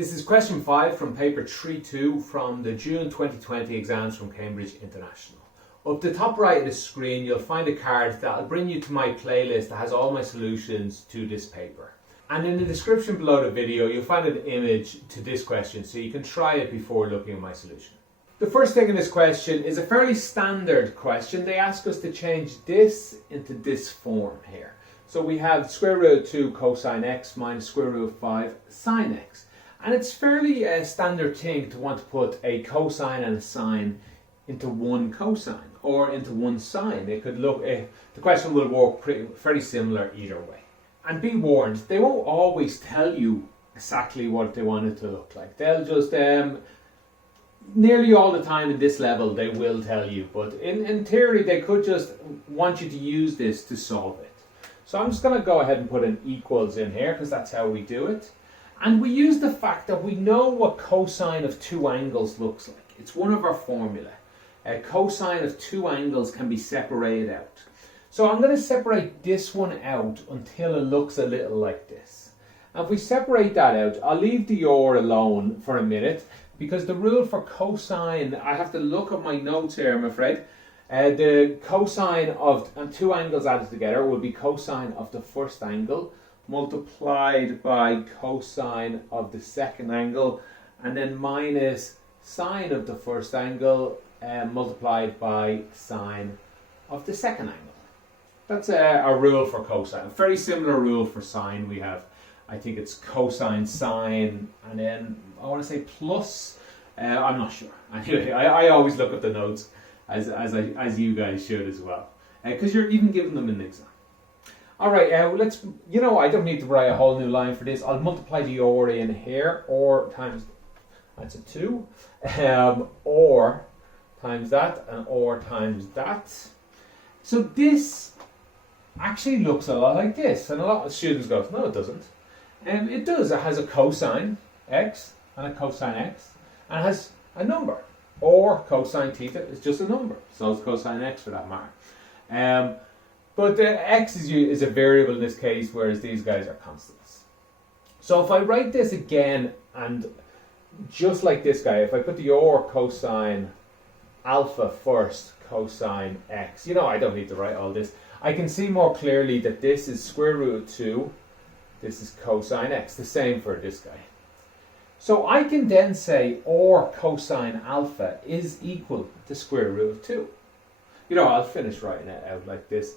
This is question 5 from paper 3-2 from the June 2020 exams from Cambridge International. Up the top right of the screen you'll find a card that will bring you to my playlist that has all my solutions to this paper. And in the description below the video you'll find an image to this question so you can try it before looking at my solution. The first thing in this question is a fairly standard question. They ask us to change this into this form here. So we have square root of 2 cosine x minus square root of 5 sine x. And it's fairly a standard thing to want to put a cosine and a sine into one cosine or into one sine. It could look, the question will work fairly similar either way. And be warned, they won't always tell you exactly what they want it to look like. They'll just, nearly all the time in this level they will tell you, but in theory they could just want you to use this to solve it. So I'm just going to go ahead and put an equals in here because that's how we do it. And we use the fact that we know what cosine of two angles looks like. It's one of our formulae. Cosine of two angles can be separated out. So I'm going to separate this one out until it looks a little like this. And if we separate that out, I'll leave the or alone for a minute because the rule for cosine, I have to look at my notes here I'm afraid. The cosine of two angles added together will be cosine of the first angle multiplied by cosine of the second angle, and then minus sine of the first angle multiplied by sine of the second angle. That's a rule for cosine. A very similar rule for sine. We have, I think it's cosine sine, and then I want to say plus. I'm not sure. Anyway, I always look at the notes as you guys should as well, because you're even giving them in the exam. Alright, let's, I don't need to write a whole new line for this. I'll multiply the or in here, or times, that's a 2, or times that, and or times that. So this actually looks a lot like this, and a lot of students go, no it doesn't. It does, it has a cosine x and a cosine x, and it has a number, or cosine theta is just a number, so it's cosine x for that matter. But x is a variable in this case, whereas these guys are constants. So if I write this again, and just like this guy, if I put the or cosine alpha first, cosine x, I don't need to write all this. I can see more clearly that this is square root of 2, this is cosine x, the same for this guy. So I can then say or cosine alpha is equal to square root of 2. I'll finish writing it out like this.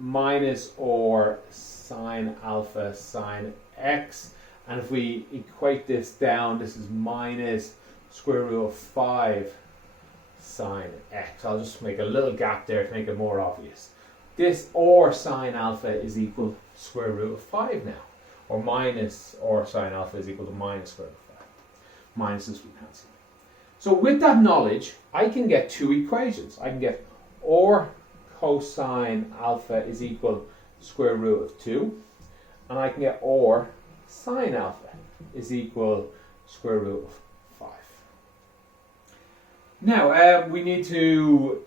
Minus or sine alpha sine x, and if we equate this down, this is minus square root of 5 sine x. I'll just make a little gap there to make it more obvious. This or sine alpha is equal to square root of 5 now, or minus or sine alpha is equal to minus square root of 5. Minuses we cancel. So with that knowledge, I can get two equations. I can get or cosine alpha is equal to square root of 2, and I can get or sine alpha is equal to square root of 5. Now we need to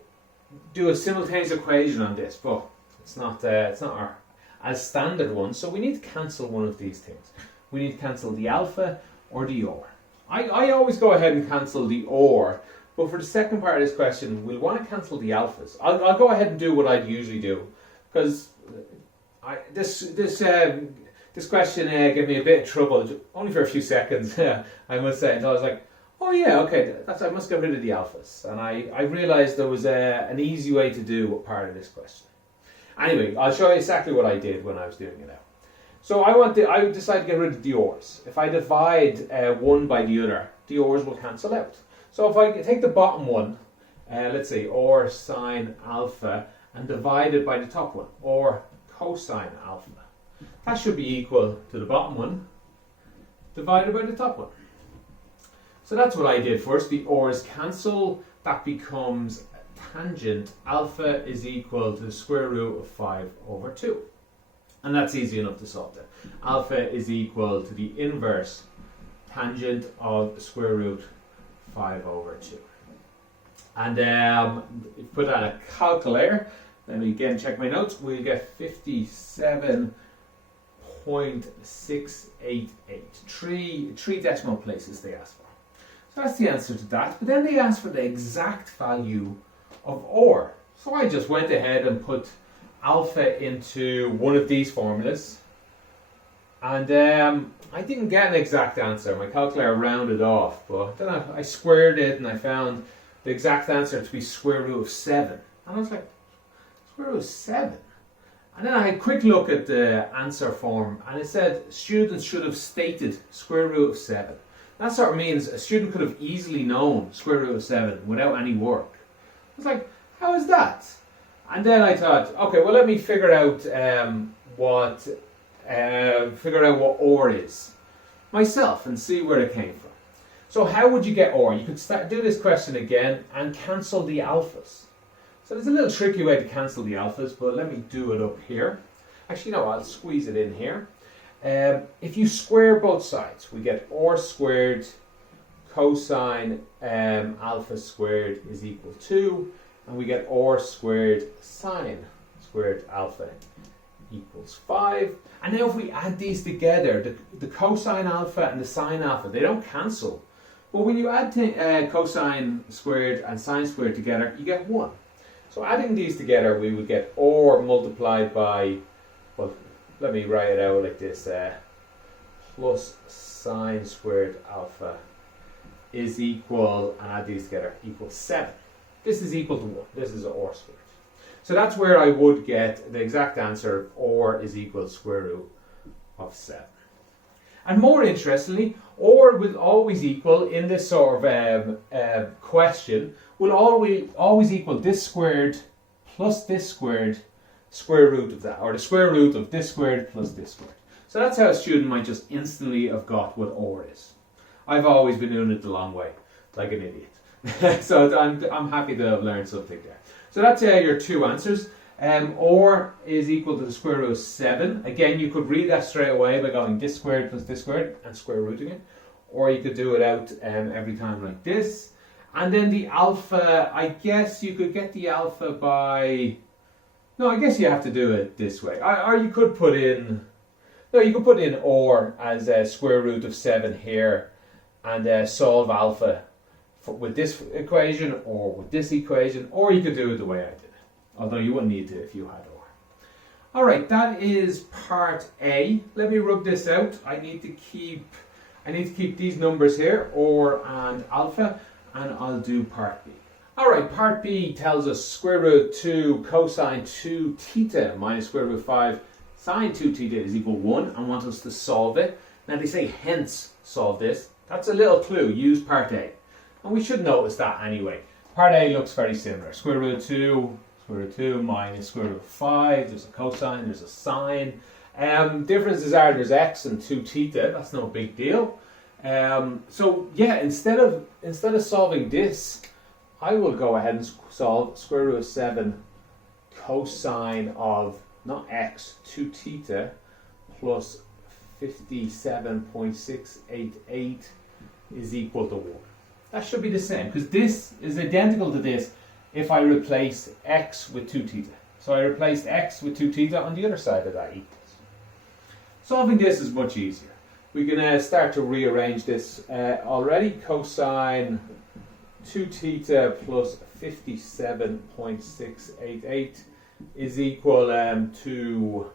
do a simultaneous equation on this, but it's not our as standard one, so we need to cancel one of these things. We need to cancel the alpha or the or. I always go ahead and cancel the or, but for the second part of this question, we'll want to cancel the alphas. I'll go ahead and do what I'd usually do, because this question gave me a bit of trouble, only for a few seconds, I must say. And I was like, oh yeah, okay, I must get rid of the alphas. And I realised there was an easy way to do a part of this question. Anyway, I'll show you exactly what I did when I was doing it out. So I decided to get rid of the ors. If I divide one by the other, the ors will cancel out. So if I take the bottom one, let's say or sine alpha, and divide it by the top one, or cosine alpha, that should be equal to the bottom one divided by the top one. So that's what I did first. The ors cancel. That becomes tangent alpha is equal to the square root of 5 over 2. And that's easy enough to solve there. Alpha is equal to the inverse tangent of the square root 5 over 2. And put that in a calculator. Let me again check my notes. We'll get 57 0.688. Three decimal places they asked for. So that's the answer to that. But then they asked for the exact value of OR. So I just went ahead and put alpha into one of these formulas. And I didn't get an exact answer. My calculator rounded off. But then I squared it and I found the exact answer to be square root of 7. And I was like, square root of 7? And then I had a quick look at the answer form and it said students should have stated square root of 7. That sort of means a student could have easily known square root of 7 without any work. I was like, how is that? And then I thought, okay, well let me figure out what OR is myself and see where it came from. So how would you get OR? You could do this question again and cancel the alphas. So there's a little tricky way to cancel the alphas, but let me do it up here. Actually, no, I'll squeeze it in here. If you square both sides, we get OR squared cosine alpha squared is equal to, and we get OR squared sine squared alpha equals 5. And now if we add these together, the cosine alpha and the sine alpha, they don't cancel. But when you add cosine squared and sine squared together, you get 1. So adding these together, we would get OR multiplied by, well, let me write it out like this, plus sine squared alpha is equal, and add these together, equals 7. This is equal to 1. This is OR squared. So that's where I would get the exact answer, OR is equal to square root of 7. And more interestingly, OR will always equal, in this sort of question, will always equal this squared plus this squared square root of that, or the square root of this squared plus this squared. So that's how a student might just instantly have got what OR is. I've always been doing it the long way, like an idiot. So I'm happy to have learned something there. So that's your two answers. OR is equal to the square root of 7. Again, you could read that straight away by going this squared plus this squared and square rooting it. Or you could do it out every time like this. And then the alpha, I guess you could get the alpha by... No, I guess you have to do it this way. Or you could put in... No, you could put in OR as a square root of 7 here and solve alpha with this equation or with this equation. Or you could do it the way I did it. Although you wouldn't need to if you had OR. Alright, that is part A. Let me rub this out. I need to keep these numbers here, OR and alpha. And I'll do part B. Alright, part B tells us square root 2 cosine 2 theta minus square root 5 sine 2 theta is equal 1 and wants us to solve it. Now they say hence solve this. That's a little clue. Use part A. And we should notice that anyway. Part A looks very similar. Square root 2 minus square root 5. There's a cosine, there's a sine. Differences are there's x and 2 theta. That's no big deal. So yeah, instead of solving this, I will go ahead and solve square root of 7 cosine of, not x, 2 theta plus 57.688 is equal to 1. That should be the same, because this is identical to this if I replace x with 2 theta. So I replaced x with 2 theta on the other side of that equals. Solving this is much easier. We can start to rearrange this already. Cosine 2 theta plus 57.688 is equal to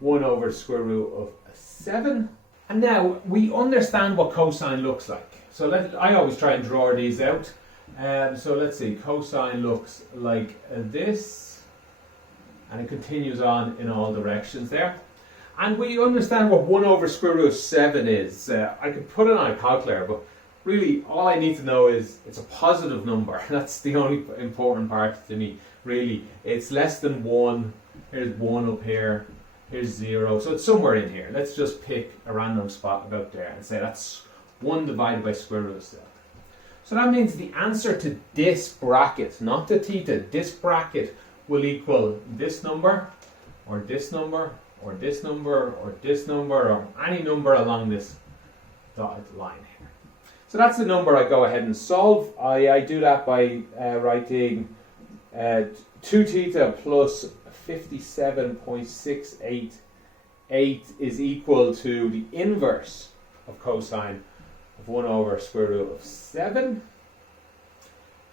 1 over square root of 7. And now we understand what cosine looks like. So I always try and draw these out. So let's see, cosine looks like this. And it continues on in all directions there. And we understand what 1 over square root of 7 is. I could put it on a calculator, but really all I need to know is it's a positive number. That's the only important part to me, really. It's less than 1. Here's 1 up here. Here's 0. So it's somewhere in here. Let's just pick a random spot about there and say that's 1 divided by square root of 7. So that means the answer to this bracket, not the theta, this bracket will equal this number, or this number, or this number, or this number, or any number along this dotted line here. So that's the number I go ahead and solve. I do that by writing 2 theta plus 57.68 is equal to the inverse of cosine of 1 over square root of 7.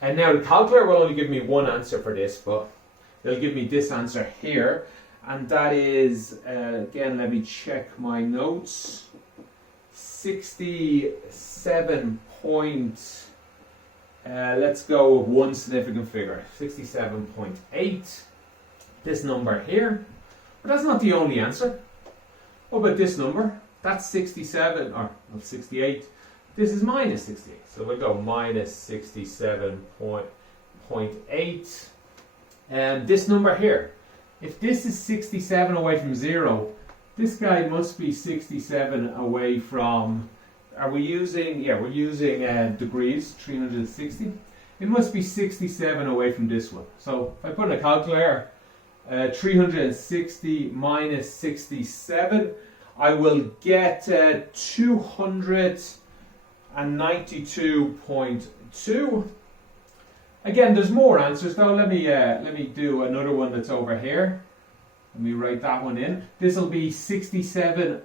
And now the calculator will only give me one answer for this, but it'll give me this answer here. And that is, again, let me check my notes, 67 point, let's go with one significant figure, 67.8, this number here. But that's not the only answer. What about this number? That's 67, or 68. This is minus 68. So we'll go minus 67.8. And this number here, if this is 67 away from 0, this guy must be 67 away from, are we using, yeah, we're using degrees, 360. It must be 67 away from this one. So if I put in a calculator, 360 minus 67, I will get 292.2. Again, there's more answers though. Let me do another one that's over here. Let me write that one in. This will be 67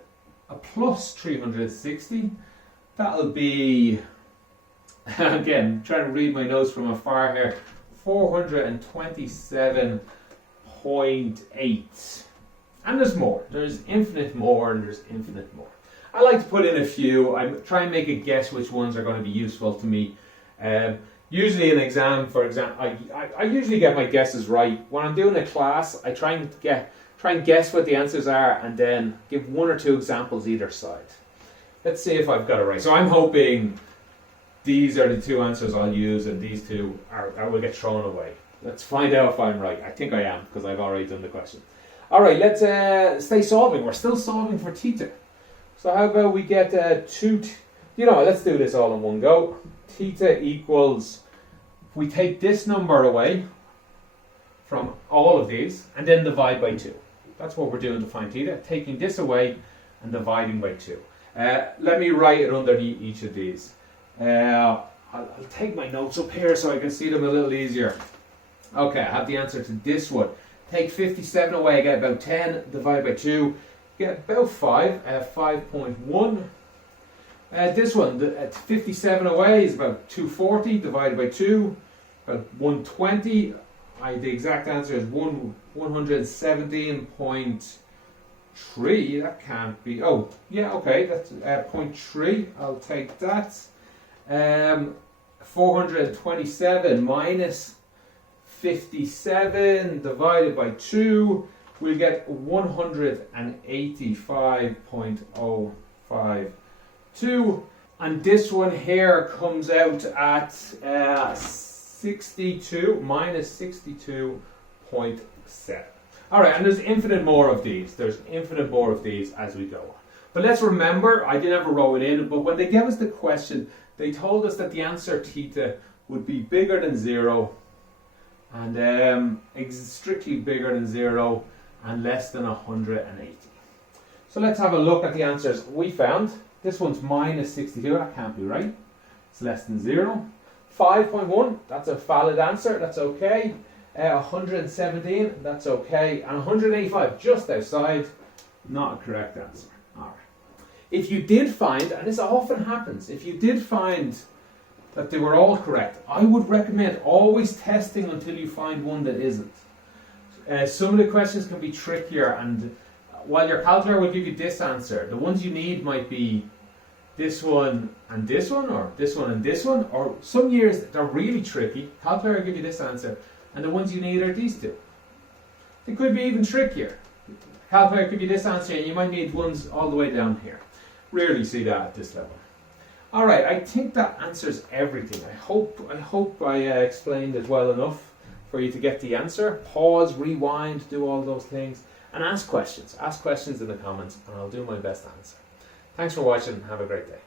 plus 360. That'll be, again, trying to read my notes from afar here, 427.8. And there's more. There's infinite more, and there's infinite more. I like to put in a few. I try and make a guess which ones are going to be useful to me. Usually in exam, for example, I usually get my guesses right. When I'm doing a class, I try and guess what the answers are, and then give one or two examples either side. Let's see if I've got it right. So I'm hoping these are the two answers I'll use, and these two will get thrown away. Let's find out if I'm right. I think I am, because I've already done the question. All right, let's stay solving. We're still solving for theta. So how about we get let's do this all in one go. Theta equals, if we take this number away from all of these and then divide by 2. That's what we're doing to find theta, taking this away and dividing by 2. Let me write it underneath each of these. I'll take my notes up here so I can see them a little easier. Okay, I have the answer to this one. Take 57 away, I get about 10, divide by 2, get about 5, 5.1. This one, 57 away is about 240, divided by 2, about 120. The exact answer is 117.3. That can't be, oh, yeah, okay, that's 0.3. I'll take that. 427 minus 57 divided by 2, we'll get 185.052, and this one here comes out at 62 minus 62.7. Alright, and there's infinite more of these. There's infinite more of these as we go on. But let's remember, I didn't ever wrote it in, but when they gave us the question, they told us that the answer theta would be bigger than 0, and strictly bigger than 0, and less than 180. So let's have a look at the answers we found. This one's minus 62, that can't be right. It's less than 0. 5.1, that's a valid answer, that's okay. 117, that's okay. And 185, just outside, not a correct answer. Alright. If you did find, and this often happens, if you did find that they were all correct, I would recommend always testing until you find one that isn't. Some of the questions can be trickier, and while your calculator will give you this answer, the ones you need might be this one and this one, or this one and this one, or some years they're really tricky, calculator will give you this answer, and the ones you need are these two. They could be even trickier. Calculator will give you this answer, and you might need ones all the way down here. Rarely see that at this level. Alright, I think that answers everything. I hope I explained it well enough for you to get the answer. Pause, rewind, do all those things, and ask questions. Ask questions in the comments, and I'll do my best to answer. Thanks for watching. Have a great day.